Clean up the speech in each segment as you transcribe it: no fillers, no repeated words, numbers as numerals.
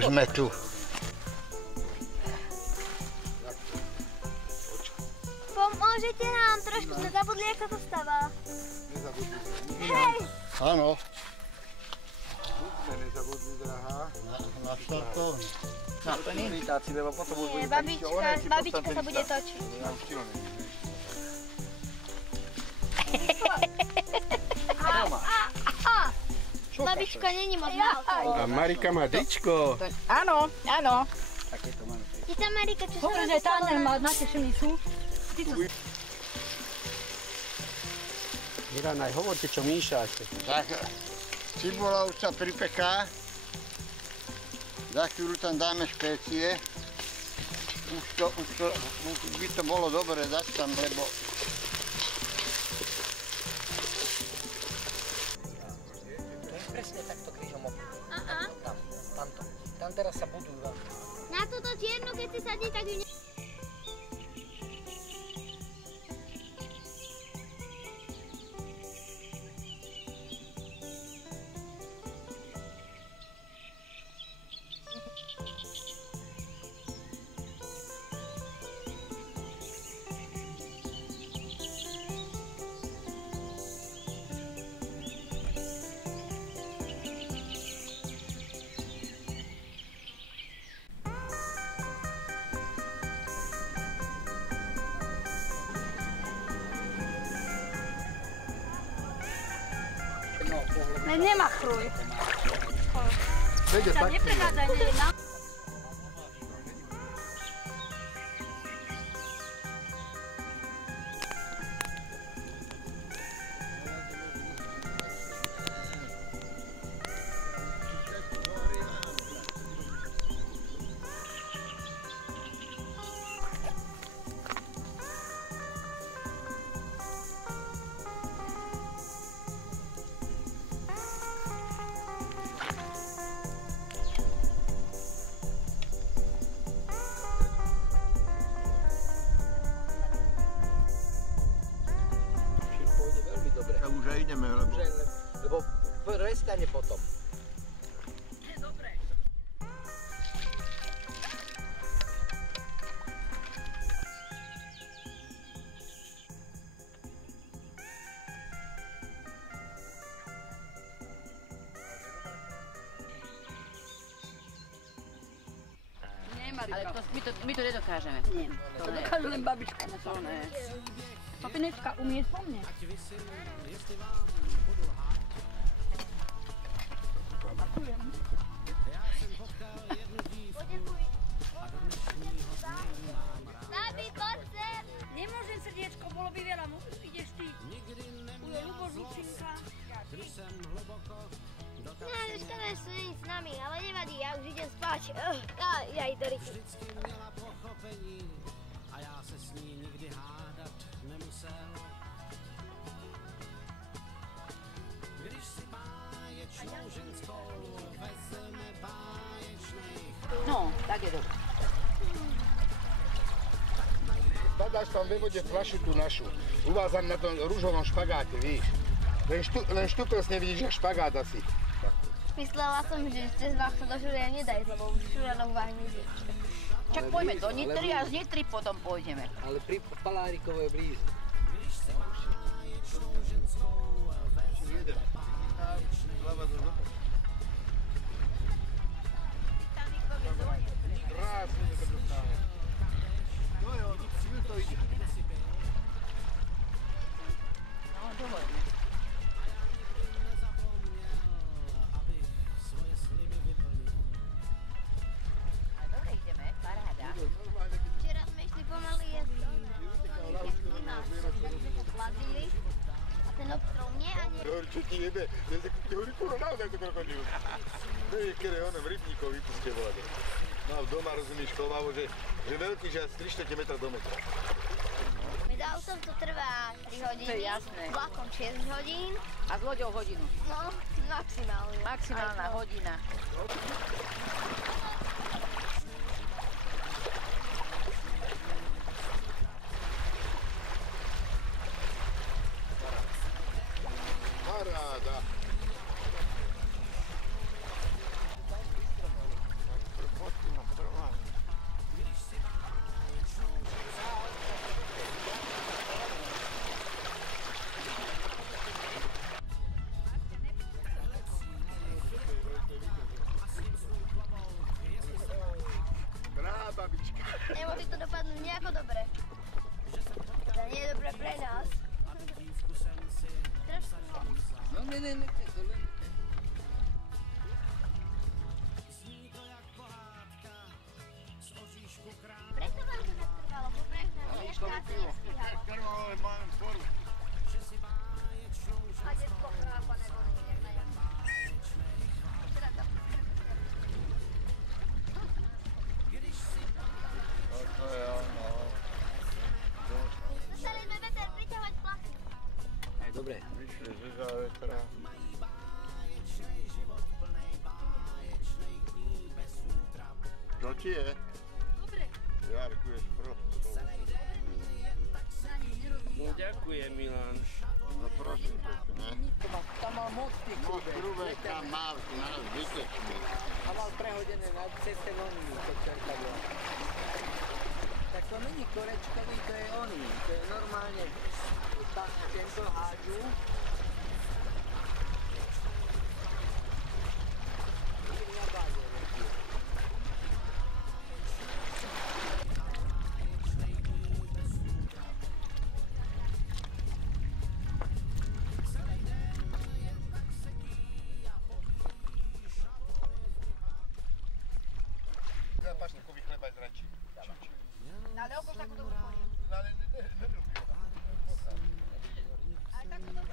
Už sme tu. Pomôžete nám, trošku sme zabudli, ako to stáva. Hej! Áno. Sme nezabudli, drahá. Na štartovni. No, to nie. Lebo potom už Nie, budeme babička sa bude točiť. Ja už kilo neviem. Babička není moc na okolo. A Marika má dičko. Áno, áno. Takéto máme. Je tam Marika, čo sa Hovorím, že táner má natešený sú. Mirana, aj hovorte, čo Míša ešte. Tak, cibuľa už sa pripeká. Za chvíľu tam dáme špécie. Už by to bolo dobre dať tam, lebo... Presne takto krížom obchod. Aha. Tamto. Tam teraz sa budujú. Na toto čiernu, keď si sadne, tak ju ne... Len nemachruj. Vede, Tam tak neprehádzaj nejedná. Už aj ideme, Lebo prestane potom. Ale my to nedokážeme. Nie, to dokáže len babička na to. Papinečka, umieš po mne? Babi, poď sem! Nemôžem, srdiečko, bolo by veľa, ideš ty. Ujo, Ľubo Žučinka. No, škoda, že tu není s nami, ale nevadí, ja už idem spať. Ja idem do Riky. No, tak je dobré. Badáš tam ve vode fľašu tú našu. Uvázam na tom ružovom špagáte, víš. Len štupel nevidíš, jak špagát asi. Myslela som, že cez vás sa do Žuria nedaj, lebo už Žurianov vám nejde. Čak poďme do Nitry a z Nitry potom pôjdeme. Ale pri Palárikovo je blízko. Krásne to dostáva. No jo, to ide. No, dohodne. Ale dobre ideme, paráda. Včera sme išli pomaly jesť plazili a ten obstrov nie a nie. Čo ti jebe? Ti hovorí, kurva, naozaj to krokodil. To je, kedy onem rybníkov vypustie volať. No doma rozumíš chovavo, že veľký, že asi 3/4 metra do metra. My za autom to trvá 3 hodiny. To je jasné. Vlakom 6 hodín. A s loďou hodinu. No, maximálne. Maximálna hodina. Paráda. športy to dopadnú nejako dobre. To nie je dobre pre nás. Trošku moc. No ne, to len... Prečo vám to tak trvalo? Bo pre nás je šťastné nestíhalo. Trvalo, ale mám formu. A detko chrápa neboli nejak na jamu. Teda to. To je ono. Dostali sme veter priťahovať plachty. Dobre. Vyšli ze závetra. Čo ti je? Dobre. Jarkuješ prosto. No ďakujem, Milan. No prosím pekne. Tam mal moc tých Moc krúbek. krúbek tam mal, nás vytečný. A mal prehodené na ceste vonní, to čerkadlo. Tak to není korečkový, to je oný. To je normálne, tam tento hádžu. Na báze. Pašníkový chleba z račí. No ale okož takú dobrú konie. No ale nedrúbi ho. Ale takú dobrú.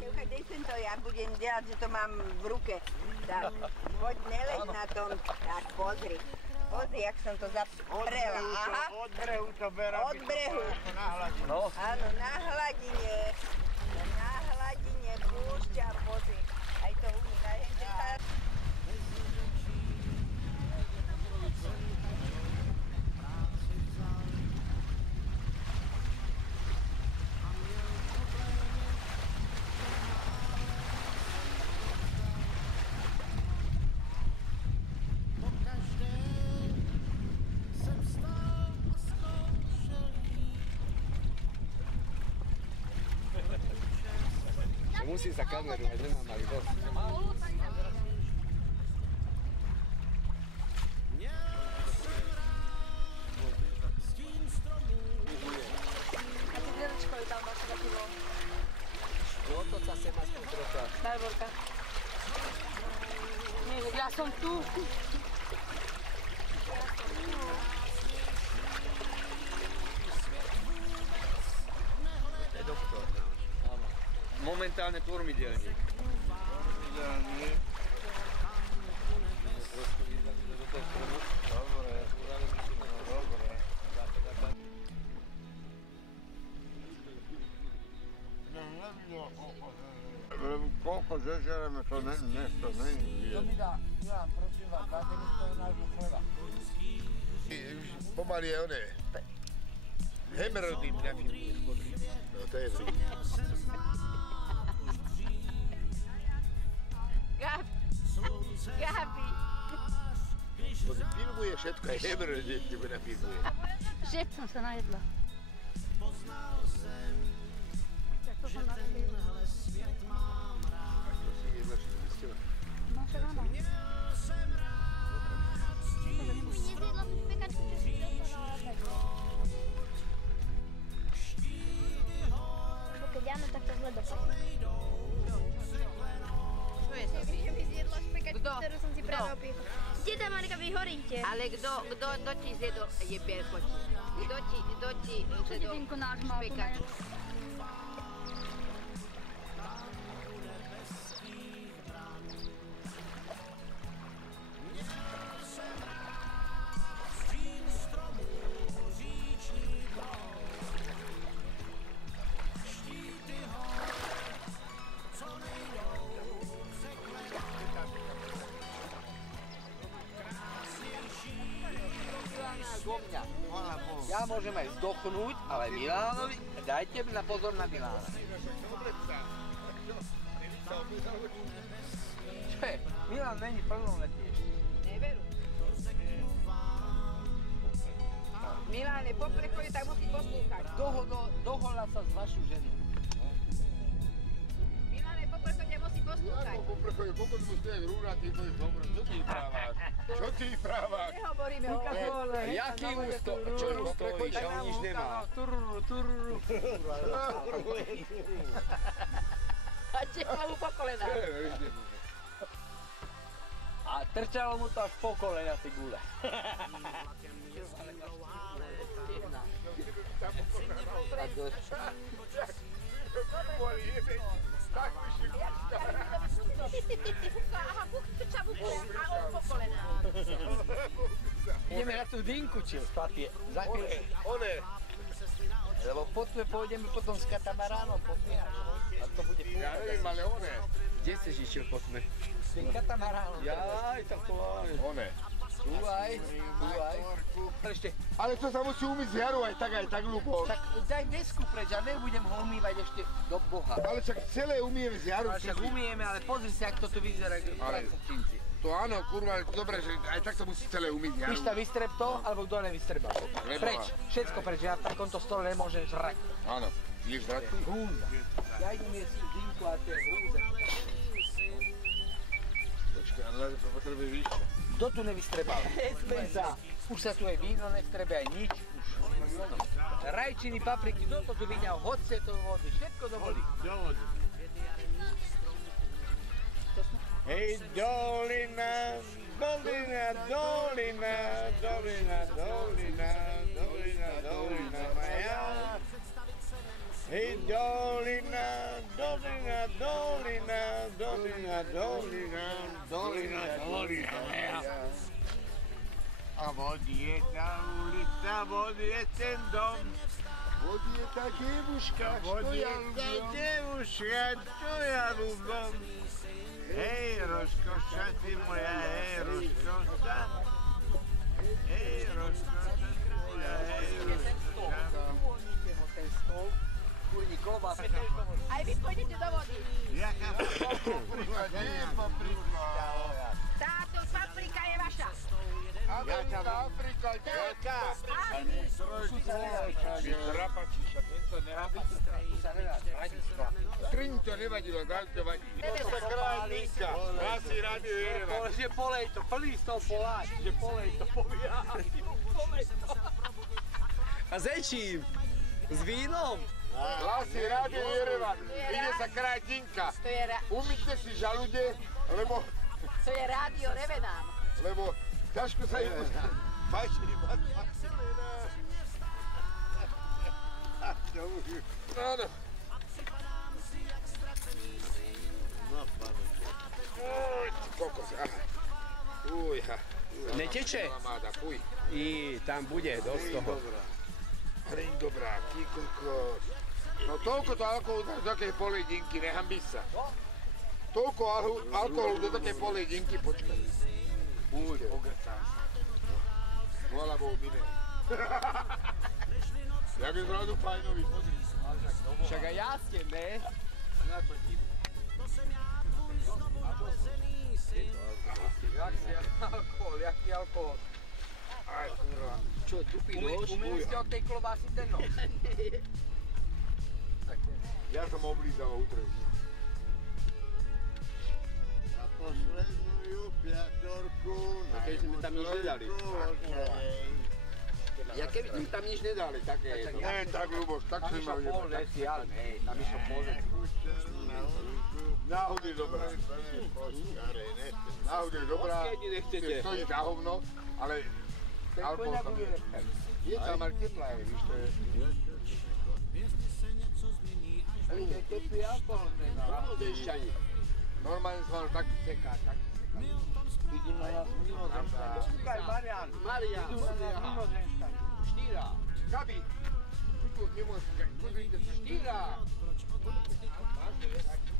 Počkaj, dej sem to, ja budem dělat, že to mám v ruke. Tak, poď, nelež na tom. Tak, pozri. Pozri, jak som to zaprela. Aha, Od brehu to berá. od brehu. Na hladinu. No. Áno, na hladine. Na hladine púšťa, pozri. Aj to umí, aj sa... Musím sa kamerovať, nemám mali dosť. A ty dierečko je tam máš taký von. Otoč sa sem aspoň trocha. Daj Borka. Nie, veď ja som tu. To je doktor. Áno. Momentálne kormidelník. Dobre, dobre. Koľko zežereme, to není To mi dá, Milan, prosím vás, dáte mi z toho nášho chleba. Už pomaly je oné. Hemerody mi nafilmuješ, pozri. No to je vrik. Gabi. Pozri, filmuje všetko, aj hemerody tebe nafilmuje. Že som sa najedla. A to si jedla, čo zistila. No, však áno. Mi nezjedla som pekačku, čo si dostala tak. Lebo keď áno, tak to zle dopadne. Čo je to? Že mi zjedla špekačku, Kto? ktorú som si práve Kto? opiekla. Deda Marika, vy horíte. Ale kto ti zjedol jebierkoči? Kto ti zjedol Dedinko náš mal tu špekačku? Zo mňa. Ja môžem aj zdochnúť, ale Milánovi, dajte mi na pozor na Milána. Čo je? Milán není plnoletý ešte. Neveru. Miláne, po prechode tak musí poslúchať. Dohodla sa s vašou ženou. Miláne, po prechode musí hovoril, koľko tu stojí rúra, ty to je dobré, čo ty vyprávaš? Čo ty vyprávaš? Nehovoríme o Jaký čo stojíš a on nič nemá? A či hlavu po kolená. A trčalo mu to až po kolena, ty gule. Aha, trča mu a on po kolená. Ideme na tú dinku, či spatie. One. Lebo pôjdeme potom s katamaránom popíjať. A to bude Ja neviem, ale one. Kde chceš išiel po sme? s tým katamaránom. Jaj, tak to aj. One. Tu aj. Ešte, Ale to sa musí umyť z jaru aj tak, ľubo. tak daj desku preč, ja nebudem ho umývať ešte do Boha. Ale však celé umieme z jaru. Ale však umieme, ale pozri si, jak to tu vyzerá, Ale- pracovníci. To áno, kurva, dobre, že aj tak to musí celé umyť z jaru. Pišta, vystreb to, alebo kto nevystreba. Preč, všetko preč, ja v takomto stole nemôžem žrať. Áno, ideš žrať? Húza. Ja idem jesť dinku a tie húza. Počkaj, ale to potrebuje vyššie. Kto tu nevystrebal? Spensa. Už sa tu aj víno nestrebe, aj nič. Už. Rajčiny, papriky, kto to tu vyňal? Hoďte to do vody, všetko do vody. Hej, dolina, dolina, dolina, dolina, dolina, dolina, dolina moja. Hej, dolina, dolina, dolina, dolina, dolina, dolina, dolina moja. A vody je tá ulica, vody je ten dom. Vody je tá devuška, čo ja ľúbim. Hej, rozkoša ty moja, hej, rozkoša. Hej, rozkoša ty moja, hej, rozkoša. Ten stol, kurní klobása. Aj vy pôjdete do vody. Jaká paprika, kde je paprika? Táto paprika je vaša. Jaká paprika, jaká? Trapačí sa, tento nehabí. Triň to nevadilo, dal to vadí. Ide sa kráľníka, asi rádio Jerevan. Že polej to, plný stol poláč, že polej to, povíjaj. Polej to. A zečím? S vínom? Hlasí rádio Jerevan, ide sa kráľníka. To je, Umyťte si žalude, lebo to je rádio Revenám. ťažko sa im páči iba Marcelina. Áno. Uj, kokos, aha. Ujha. Neteče? Lamáda, fuj. Tam bude dosť toho. Hreň dobrá, ty kokos. No toľko to alkoholu dáš do takej poliedinky, nehambíš sa. Toľko alkoholu do takej poliedinky, počkaj. Uj, ogrcám sa. Vola Bohu, mine. Jak je zrazu fajnový, pozri. Však aj ja ste, ne? Na to ti. Jaký alkohol? Aj, kurva. Čo, tupý nož? Umýli ste od tej klobásy ten nož? Ja som oblízal útrejšie. Na poslednú piatorku, na Keď sme tam nič nedali. Ja keby sme tam nič nedali, také je to. Ne, tak, Ľuboš, tak Tam sme išlo mali. pol deci, ale nej, tam išlo pol deci. Náhod je dobrá. Náhod je dobrá. Keď nechcete. Stojí za hovno, ale alkohol tam je. Je tam, ale teplá je, víš, to je. Teplý alkohol nemá. Dešťani. Normálne som mal taký seká, taký seká. Vidím na nás mimozemšťania. Kúkaj, Marian. Marian, Idú na nás mimozemšťania. Štyra. Gabi, tu nemôžeš, pozrite sa, Štyra. Vážne, tak tu